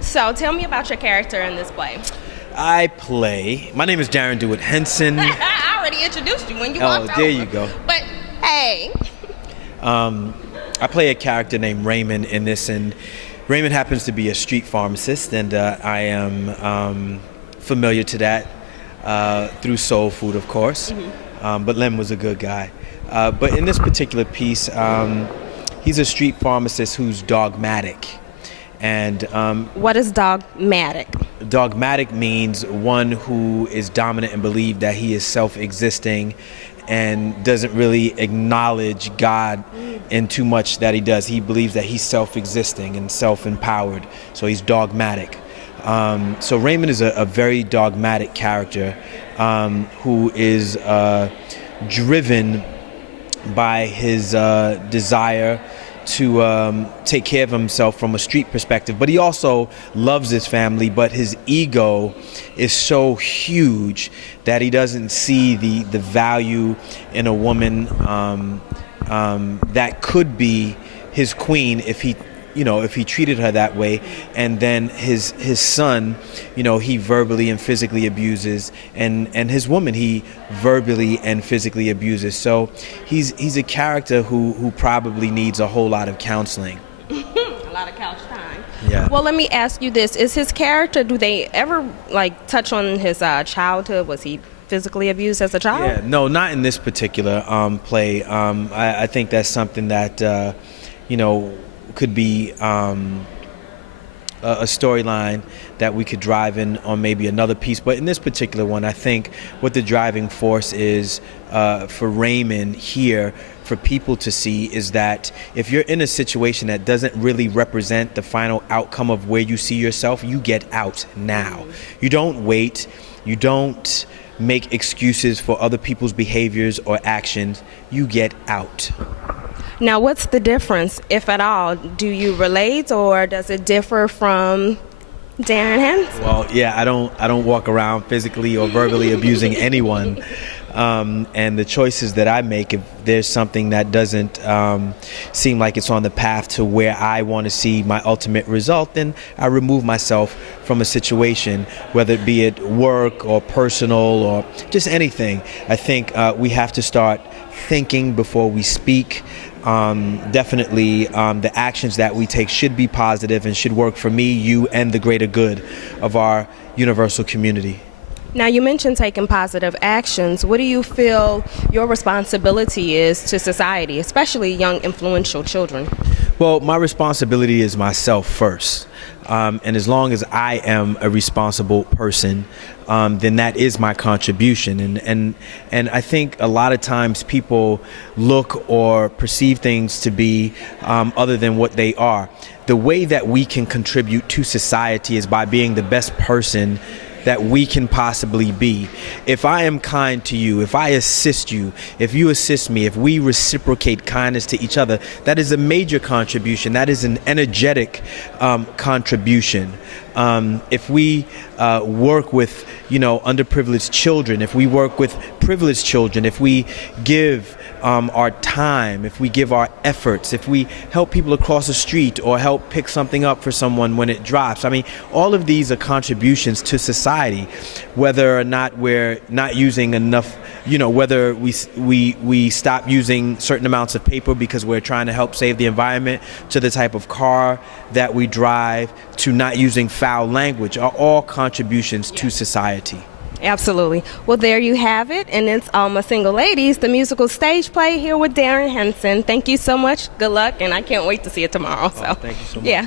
So tell me about your character in this play. My name is Darrin with Hensen. I already introduced you when you walked over. Oh, there you go. But hey. I play a character named Raymond in this, and Raymond happens to be a street pharmacist, and I am familiar to that through Soul Food, of course. But Lem was a good guy. But in this particular piece, he's a street pharmacist who's dogmatic. And what is dogmatic? Dogmatic means one who is dominant and believe that he is self-existing and doesn't really acknowledge God in too much that he does. He believes that he's self-existing and self-empowered, so he's dogmatic. So Raymond is a very dogmatic character who is driven by his desire to take care of himself from a street perspective, but he also loves his family, but his ego is so huge that he doesn't see the value in a woman that could be his queen if he treated her that way. And then his son, he verbally and physically abuses, and his woman he verbally and physically abuses. So he's a character who probably needs a whole lot of counseling. A lot of couch time. Yeah. Well, let me ask you this. Is his character, do they ever touch on his childhood? Was he physically abused as a child? Yeah, no, not in this particular play. I think that's something that could be a storyline that we could drive in on maybe another piece. But in this particular one, I think what the driving force is for Raymond here, for people to see, is that if you're in a situation that doesn't really represent the final outcome of where you see yourself, you get out now. You don't wait. You don't make excuses for other people's behaviors or actions. You get out. Now, what's the difference, if at all? Do you relate, or does it differ from Darrin Hensen? Well, yeah, I don't walk around physically or verbally abusing anyone. And the choices that I make, if there's something that doesn't seem like it's on the path to where I want to see my ultimate result, then I remove myself from a situation, whether it be at work or personal or just anything. I think we have to start thinking before we speak. Definitely the actions that we take should be positive and should work for me, you, and the greater good of our universal community. Now, you mentioned taking positive actions. What do you feel your responsibility is to society, especially young, influential children? Well, my responsibility is myself first. And as long as I am a responsible person, then that is my contribution. And I think a lot of times people look or perceive things to be other than what they are. The way that we can contribute to society is by being the best person that we can possibly be. If I am kind to you, if I assist you, if you assist me, if we reciprocate kindness to each other, that is a major contribution. That is an energetic contribution. If we work with, underprivileged children, if we work with privileged children, if we give our time, if we give our efforts, if we help people across the street or help pick something up for someone when it drops. I mean, all of these are contributions to society, whether or not we're not using enough, whether we stop using certain amounts of paper because we're trying to help save the environment, to the type of car that we drive, to not using foul language, are all contributions to society. Absolutely. Well, there you have it, and it's All My Single Ladies, the musical stage play here with Darrin Hensen. Thank you so much. Good luck, and I can't wait to see it tomorrow. Thank you so much. Yeah.